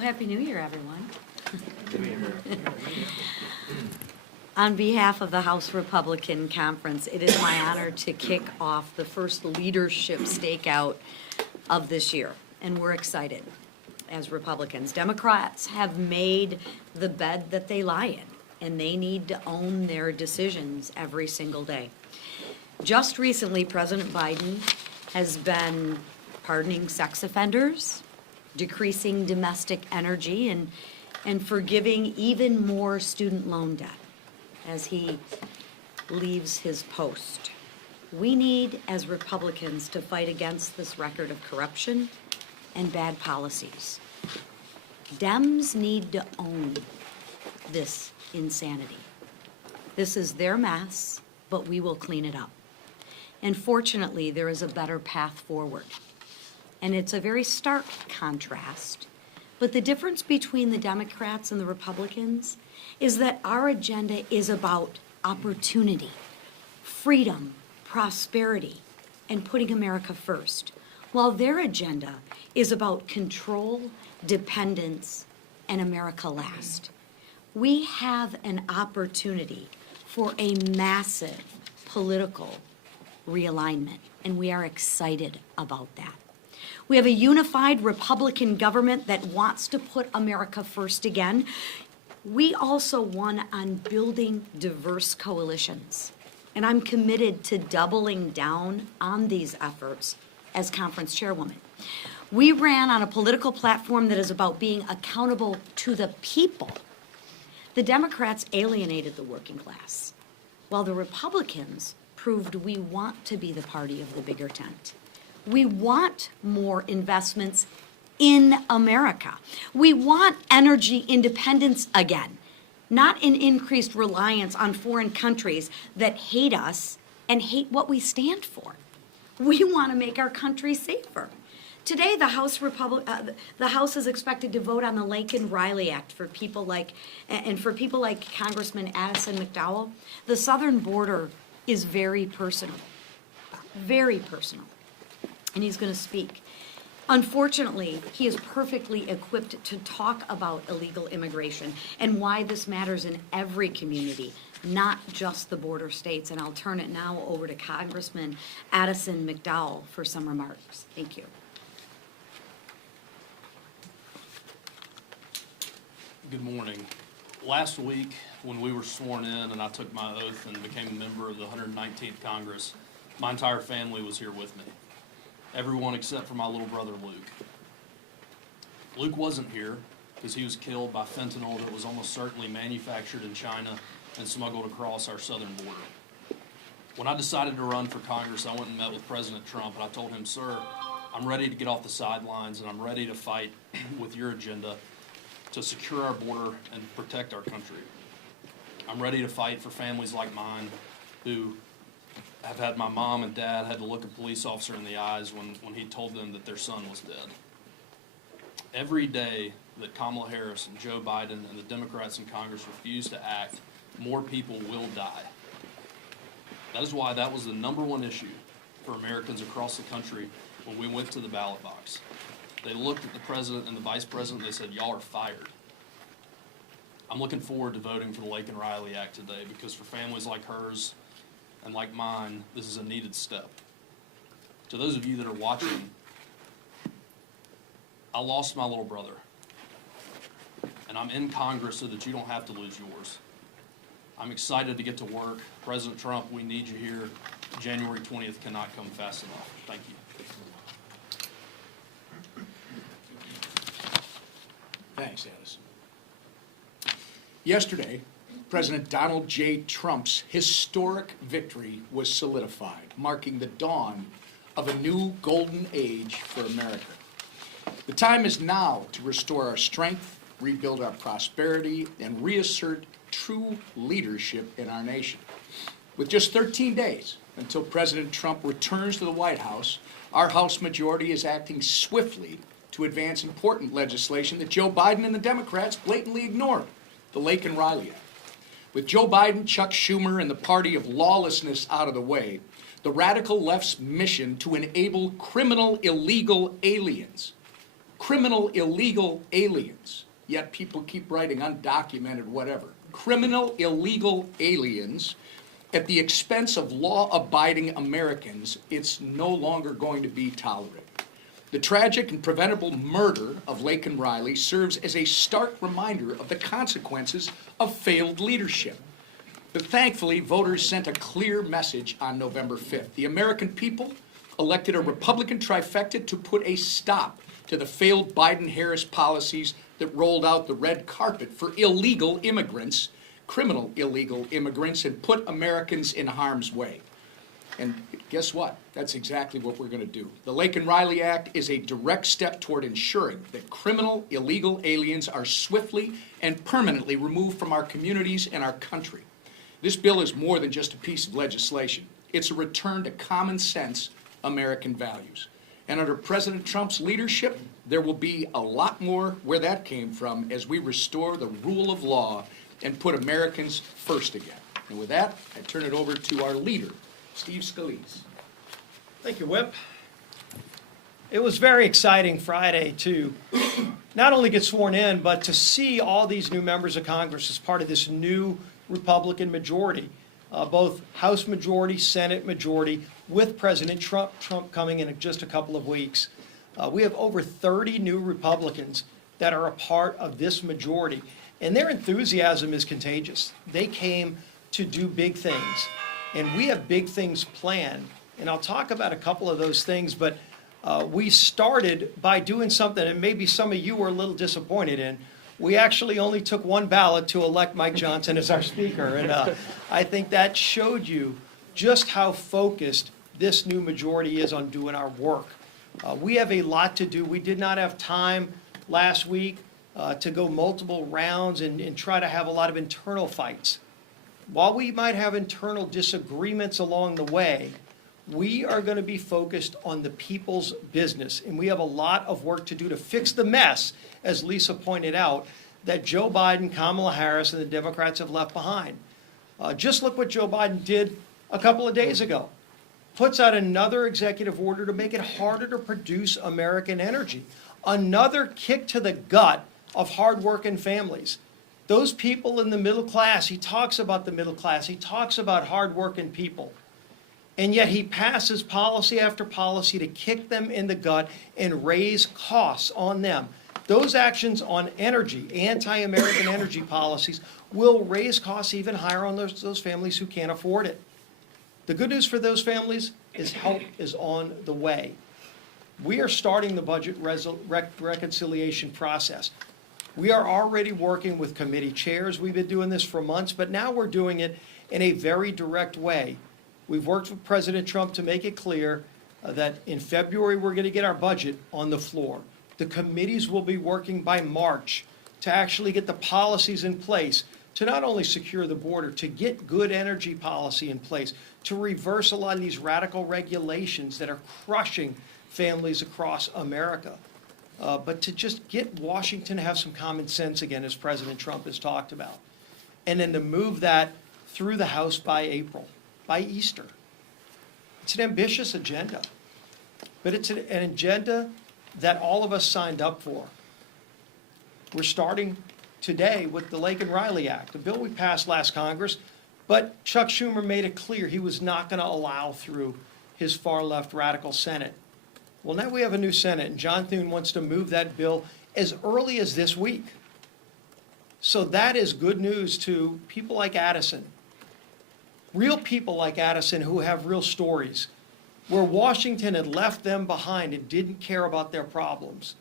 Well, Happy New Year, everyone. On behalf of the House Republican Conference, it is my honor to kick off the first leadership stakeout of this year, and we're excited as Republicans. Democrats have made the bed that they lie in, and they need to own their decisions every single day. Just recently, President Biden has been pardoning sex offenders, decreasing domestic energy, and forgiving even more student loan debt as he leaves his post. We need, as Republicans, to fight against this record of corruption and bad policies. Dems need to own this insanity. This is their mess, but we will clean it up. And fortunately, there is a better path forward. And it's a very stark contrast. But the difference between the Democrats and the Republicans is that our agenda is about opportunity, freedom, prosperity, and putting America first, while their agenda is about control, dependence, and America last. We have an opportunity for a massive political realignment, and we are excited about that. We have a unified Republican government that wants to put America first again. We also won on building diverse coalitions, and I'm committed to doubling down on these efforts as conference chairwoman. We ran on a political platform that is about being accountable to the people. The Democrats alienated the working class, while the Republicans proved we want to be the party of the bigger tent. We want more investments in America. We want energy independence again, not an increased reliance on foreign countries that hate us and hate what we stand for. We want to make our country safer. Today, the House is expected to vote on the Laken-Riley Act for people like Congressman Addison McDowell. The southern border is very personal, and he's going to speak. Unfortunately, he is perfectly equipped to talk about illegal immigration and why this matters in every community, not just the border states. And I'll turn it now over to Congressman Addison McDowell for some remarks. Thank you. Good morning. Last week, when we were sworn in and I took my oath and became a member of the 119th Congress, my entire family was here with me. Everyone except for my little brother, Luke. Luke wasn't here because he was killed by fentanyl that was almost certainly manufactured in China and smuggled across our southern border. When I decided to run for Congress, I went and met with President Trump, and I told him, "Sir, I'm ready to get off the sidelines, and I'm ready to fight with your agenda to secure our border and protect our country. I'm ready to fight for families like mine who have had my mom and dad had to look a police officer in the eyes when he told them that their son was dead." Every day that Kamala Harris and Joe Biden and the Democrats in Congress refuse to act, more people will die. That is why that was the #1 issue for Americans across the country when we went to the ballot box. They looked at the president and the vice president, and they said, "Y'all are fired." I'm looking forward to voting for the Laken-Riley Act today because for families like hers and like mine, this is a needed step. To those of you that are watching, I lost my little brother, and I'm in Congress so that you don't have to lose yours. I'm excited to get to work. President Trump, we need you here. January 20th cannot come fast enough. Thank you. Thanks, Addison. Yesterday, President Donald J. Trump's historic victory was solidified, marking the dawn of a new golden age for America. The time is now to restore our strength, rebuild our prosperity, and reassert true leadership in our nation. With just 13 days until President Trump returns to the White House, our House majority is acting swiftly to advance important legislation that Joe Biden and the Democrats blatantly ignored, the Laken-Riley Act. With Joe Biden, Chuck Schumer, and the party of lawlessness out of the way, the radical left's mission to enable criminal illegal aliens criminal illegal aliens, yet people keep writing undocumented whatever, criminal illegal aliens at the expense of law-abiding Americans, it's no longer going to be tolerated. The tragic and preventable murder of Laken Riley serves as a stark reminder of the consequences of failed leadership. But thankfully, voters sent a clear message on November 5th. The American people elected a Republican trifecta to put a stop to the failed Biden-Harris policies that rolled out the red carpet for illegal immigrants, criminal illegal immigrants, and put Americans in harm's way. And guess what? That's exactly what we're going to do. The Laken Riley Act is a direct step toward ensuring that criminal illegal aliens are swiftly and permanently removed from our communities and our country. This bill is more than just a piece of legislation. It's a return to common sense American values. And under President Trump's leadership, there will be a lot more where that came from as we restore the rule of law and put Americans first again. And with that, I turn it over to our leader, Steve Scalise. Thank you, Whip. It was very exciting Friday to not only get sworn in, but to see all these new members of Congress as part of this new Republican majority, both House majority, Senate majority, with President Trump coming in just a couple of weeks. We have over 30 new Republicans that are a part of this majority, and their enthusiasm is contagious. They came to do big things, and we have big things planned. And I'll talk about a couple of those things, but we started by doing something that maybe some of you were a little disappointed in. We actually only took one ballot to elect Mike Johnson as our speaker, and I think that showed you just how focused this new majority is on doing our work. We have a lot to do. We did not have time last week to go multiple rounds and try to have a lot of internal fights. While we might have internal disagreements along the way, we are going to be focused on the people's business, and we have a lot of work to do to fix the mess, as Lisa pointed out, that Joe Biden, Kamala Harris, and the Democrats have left behind. Just look what Joe Biden did a couple of days ago. Puts out another executive order to make it harder to produce American energy. Another kick to the gut of hardworking families. Those people in the middle class, he talks about the middle class, he talks about hardworking people. And yet he passes policy after policy to kick them in the gut and raise costs on them. Those actions on energy, anti-American energy policies, will raise costs even higher on those families who can't afford it. The good news for those families is help is on the way. We are starting the budget reconciliation process. We are already working with committee chairs. We've been doing this for months, but now we're doing it in a very direct way. We've worked with President Trump to make it clear that in February we're going to get our budget on the floor. The committees will be working by March to actually get the policies in place to not only secure the border, to get good energy policy in place, to reverse a lot of these radical regulations that are crushing families across America, but to just get Washington to have some common sense again, as President Trump has talked about, and then to move that through the House by April, by Easter. It's an ambitious agenda, but it's an agenda that all of us signed up for. We're starting today with the Laken Riley Act, a bill we passed last Congress, but Chuck Schumer made it clear he was not going to allow through his far-left radical Senate. Well, now we have a new Senate, and John Thune wants to move that bill as early as this week. So that is good news to people like Addison, real people like Addison who have real stories, where Washington had left them behind and didn't care about their problems.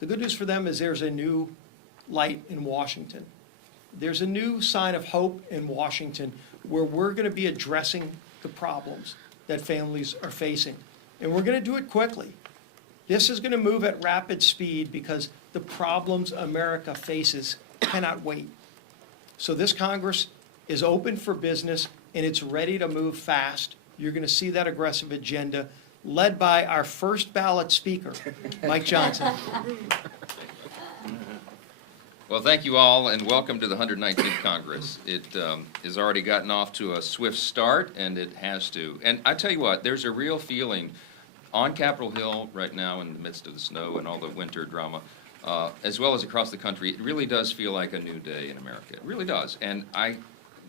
The good news for them is there's a new light in Washington. There's a new sign of hope in Washington where we're going to be addressing the problems that families are facing. And we're going to do it quickly. This is going to move at rapid speed because the problems America faces cannot wait. So this Congress is open for business and it's ready to move fast. You're going to see that aggressive agenda led by our first ballot speaker, Mike Johnson. Well, thank you all, and welcome to the 119th Congress. It has already gotten off to a swift start, and it has to. And I tell you what, there's a real feeling On Capitol Hill right now, in the midst of the snow and all the winter drama, as well as across the country, it really does feel like a new day in America. It really does. And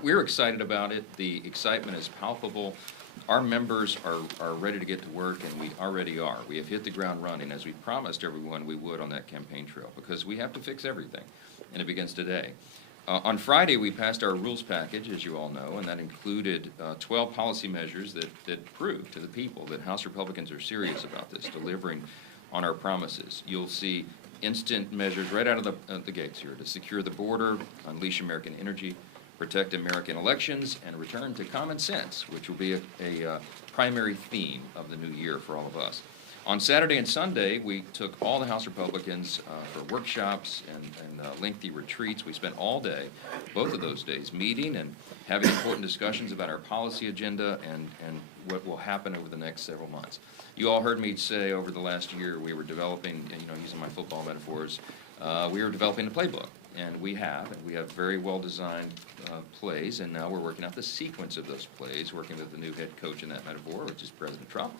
we're excited about it. The excitement is palpable. Our members are ready to get to work, and we already are. We have hit the ground running, as we promised everyone we would on that campaign trail, because we have to fix everything, and it begins today. On Friday, we passed our rules package, as you all know, and that included 12 policy measures that prove to the people that House Republicans are serious about this, delivering on our promises. You'll see instant measures right out of the gates here to secure the border, unleash American energy, protect American elections, and return to common sense, which will be a primary theme of the new year for all of us. On Saturday and Sunday, we took all the House Republicans for workshops and lengthy retreats. We spent all day, both of those days, meeting and having important discussions about our policy agenda and what will happen over the next several months. You all heard me say over the last year we were developing, using my football metaphors, we were developing a playbook. And we have very well-designed plays, and now we're working out the sequence of those plays, working with the new head coach in that metaphor, which is President Trump,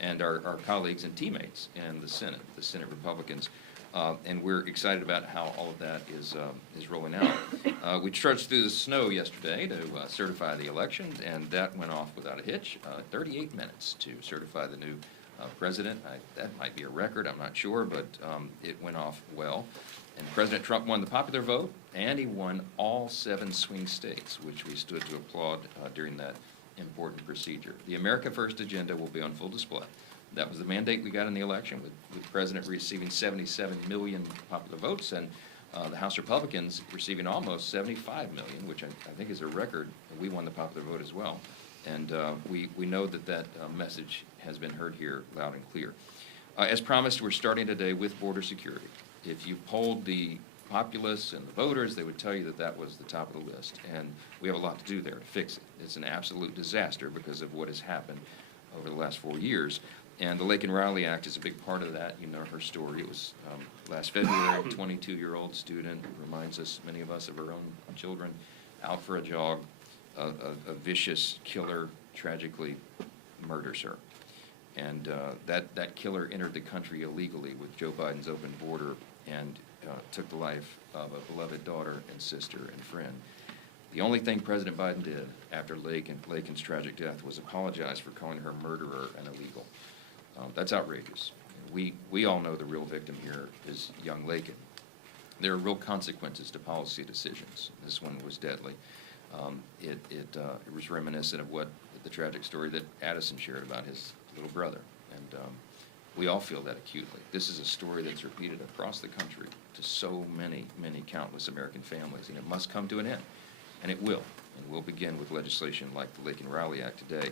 and our colleagues and teammates in the Senate Republicans. And we're excited about how all of that is rolling out. We trudged through the snow yesterday to certify the election, and that went off without a hitch. 38 minutes to certify the new president. That might be a record, I'm not sure, but it went off well. And President Trump won the popular vote, and he won all 7 swing states, which we stood to applaud during that important procedure. The America First agenda will be on full display. That was the mandate we got in the election, with the president receiving 77 million popular votes, and the House Republicans receiving almost 75 million, which I think is a record. We won the popular vote as well. And we know that message has been heard here loud and clear. As promised, we're starting today with border security. If you polled the populace and the voters, they would tell you that was the top of the list. And we have a lot to do there to fix it. It's an absolute disaster because of what has happened over the last 4 years. And the Lake and Riley Act is a big part of that. You know her story. It was last February, a 22-year-old student, reminds us, many of us, of our own children, out for a jog. A vicious killer tragically murders her. And that killer entered the country illegally with Joe Biden's open border and took the life of a beloved daughter and sister and friend. The only thing President Biden did after Lakin's tragic death was apologize for calling her murderer and illegal. That's outrageous. We all know the real victim here is young Lakin. There are real consequences to policy decisions. This one was deadly. It was reminiscent of the tragic story that Addison shared about his little brother, and we all feel that acutely. This is a story that's repeated across the country to so many countless American families, and it must come to an end, and it will. And we'll begin with legislation like the Lake and Riley Act today.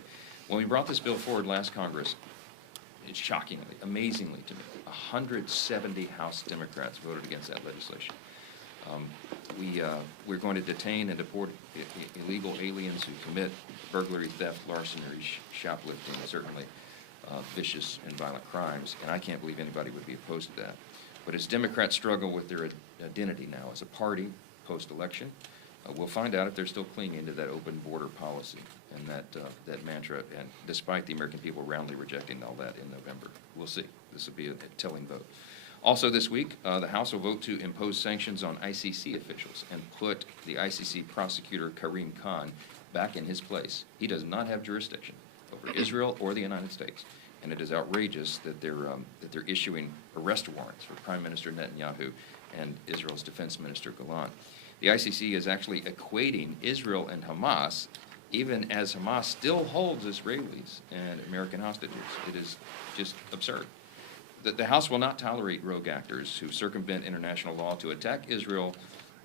When we brought this bill forward last Congress, it's shockingly, amazingly to me, 170 House Democrats voted against that legislation. We're going to detain and deport illegal aliens who commit burglary, theft, larceny, shoplifting, and certainly vicious and violent crimes, and I can't believe anybody would be opposed to that. But as Democrats struggle with their identity now as a party post-election, we'll find out if they're still clinging to that open border policy and that mantra, and despite the American people roundly rejecting all that in November. We'll see. This will be a telling vote. Also this week, the House will vote to impose sanctions on ICC officials and put the ICC prosecutor Karim Khan back in his place. He does not have jurisdiction over Israel or the United States, and it is outrageous that they're issuing arrest warrants for Prime Minister Netanyahu and Israel's Defense Minister Gallant. The ICC is actually equating Israel and Hamas, even as Hamas still holds Israelis and American hostages. It is just absurd. The House will not tolerate rogue actors who circumvent international law to attack Israel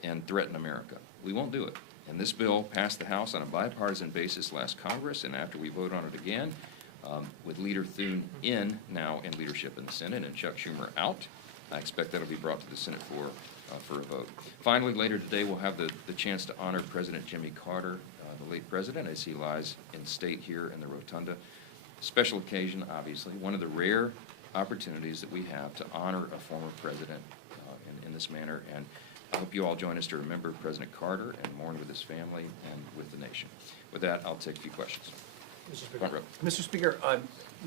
and threaten America. We won't do it. And this bill passed the House on a bipartisan basis last Congress, and after we vote on it again, with Leader Thune now in leadership in the Senate and Chuck Schumer out, I expect that'll be brought to the Senate floor for a vote. Finally, later today, we'll have the chance to honor President Jimmy Carter, the late president, as he lies in state here in the Rotunda. Special occasion, obviously, one of the rare opportunities that we have to honor a former president in this manner, and I hope you all join us to remember President Carter and mourn with his family and with the nation. With that, I'll take a few questions. Front row. Mr. Speaker,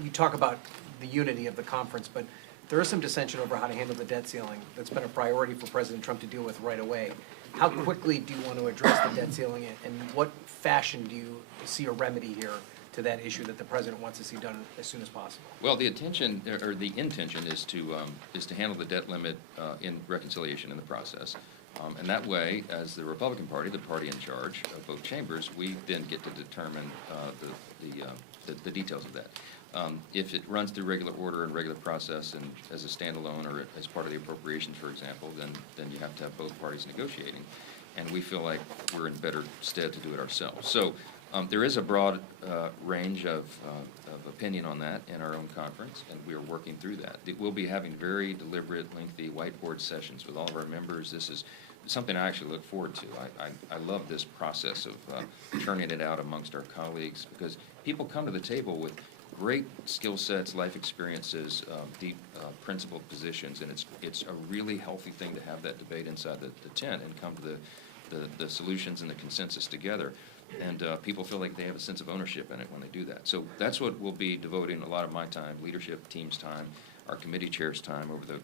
you talk about the unity of the conference, but there is some dissension over how to handle the debt ceiling. That's been a priority for President Trump to deal with right away. How quickly do you want to address the debt ceiling, and what fashion do you see a remedy here to that issue that the president wants to see done as soon as possible? Well, the intention is to handle the debt limit in reconciliation in the process. And that way, as the Republican Party, the party in charge of both chambers, we then get to determine the details of that. If it runs through regular order and regular process and as a standalone or as part of the appropriations, for example, then you have to have both parties negotiating. And we feel like we're in better stead to do it ourselves. So there is a broad range of opinion on that in our own conference, and we are working through that. We'll be having very deliberate, lengthy whiteboard sessions with all of our members. This is something I actually look forward to. I love this process of turning it out amongst our colleagues, because people come to the table with great skill sets, life experiences, deep principled positions, and it's a really healthy thing to have that debate inside the tent and come to the solutions and the consensus together. And people feel like they have a sense of ownership in it when they do that. So that's what we'll be devoting a lot of my time, leadership team's time, our committee chair's time over the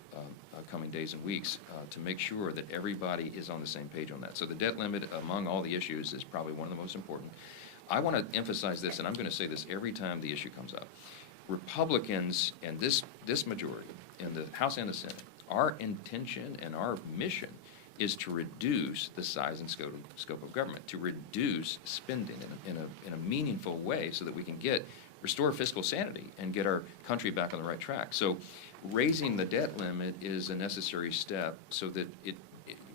coming days and weeks to make sure that everybody is on the same page on that. So the debt limit among all the issues is probably one of the most important. I want to emphasize this, and I'm going to say this every time the issue comes up. Republicans and this majority in the House and the Senate, our intention and our mission is to reduce the size and scope of government, to reduce spending in a meaningful way so that we can restore fiscal sanity and get our country back on the right track. So raising the debt limit is a necessary step so that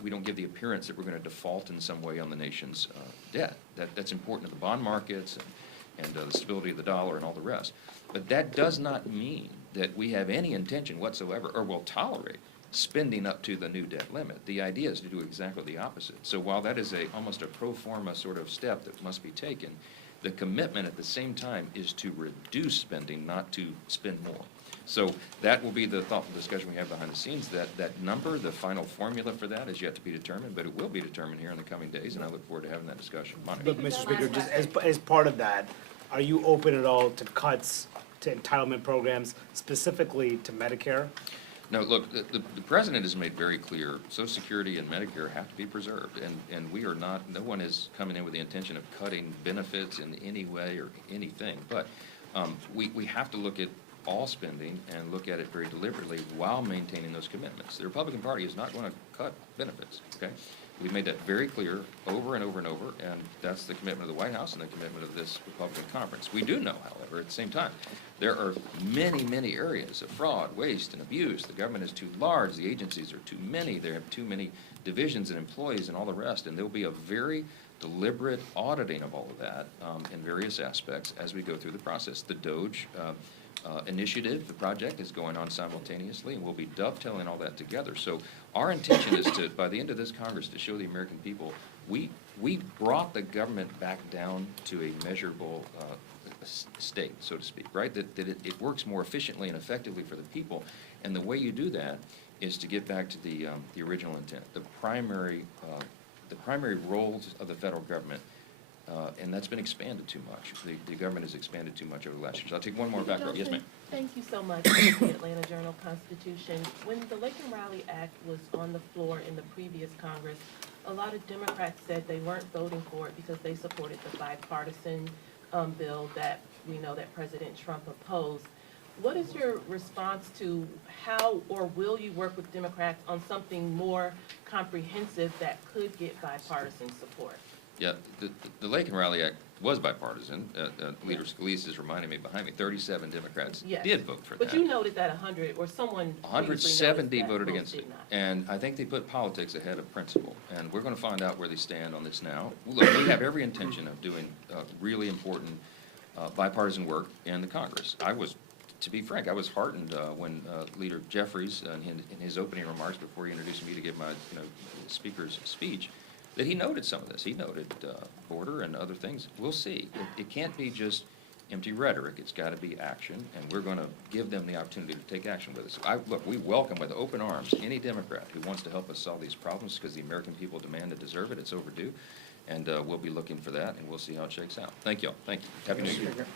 we don't give the appearance that we're going to default in some way on the nation's debt. That's important to the bond markets and the stability of the dollar and all the rest. But that does not mean that we have any intention whatsoever or will tolerate spending up to the new debt limit. The idea is to do exactly the opposite. So while that is almost a pro forma sort of step that must be taken, the commitment at the same time is to reduce spending, not to spend more. So that will be the thoughtful discussion we have behind the scenes. That number, the final formula for that is yet to be determined, but it will be determined here in the coming days, and I look forward to having that discussion. Monica. But, Mr. Speaker, just as part of that, are you open at all to cuts to entitlement programs, specifically to Medicare? No, look, the president has made very clear Social Security and Medicare have to be preserved, and we are not, no one is coming in with the intention of cutting benefits in any way or anything, but we have to look at all spending and look at it very deliberately while maintaining those commitments. The Republican Party is not going to cut benefits, okay? We've made that very clear over and over and over, and that's the commitment of the White House and the commitment of this Republican conference. We do know, however, at the same time, there are many, many areas of fraud, waste, and abuse. The government is too large. The agencies are too many. They have too many divisions and employees and all the rest, and there will be a very deliberate auditing of all of that in various aspects as we go through the process. The DOGE initiative, the project is going on simultaneously, and we'll be dovetailing all that together. So our intention is to, by the end of this Congress, to show the American people we brought the government back down to a measurable state, so to speak, right? That it works more efficiently and effectively for the people, and the way you do that is to get back to the original intent, the primary roles of the federal government. And that's been expanded too much. The government has expanded too much over the last years. I'll take one more back row. Yes, ma'am. Thank you so much. The Atlanta Journal-Constitution. When the Lincoln-Riley Act was on the floor in the previous Congress, a lot of Democrats said they weren't voting for it because they supported the bipartisan bill that we know that President Trump opposed. What is your response to how or will you work with Democrats on something more comprehensive that could get bipartisan support? Yeah, the Lincoln-Riley Act was bipartisan. Leader Scalise is reminding me behind me, 37 Democrats Yes. did vote for that. But you noted that 100, or someone previously 170 noted that voted most against did it. not. And I think they put politics ahead of principle. And we're going to find out where they stand on this now. Look, we have every intention of doing really important bipartisan work in the Congress. To be frank, I was heartened when Leader Jeffries, in his opening remarks before he introduced me to give my speaker's speech, that he noted some of this. He noted border and other things. We'll see. It can't be just empty rhetoric. It's got to be action, and we're going to give them the opportunity to take action with us. Look, we welcome with open arms any Democrat who wants to help us solve these problems because the American people demand and deserve it. It's overdue. And we'll be looking for that, and we'll see how it shakes out. Thank you all. Thank you. Happy New Year.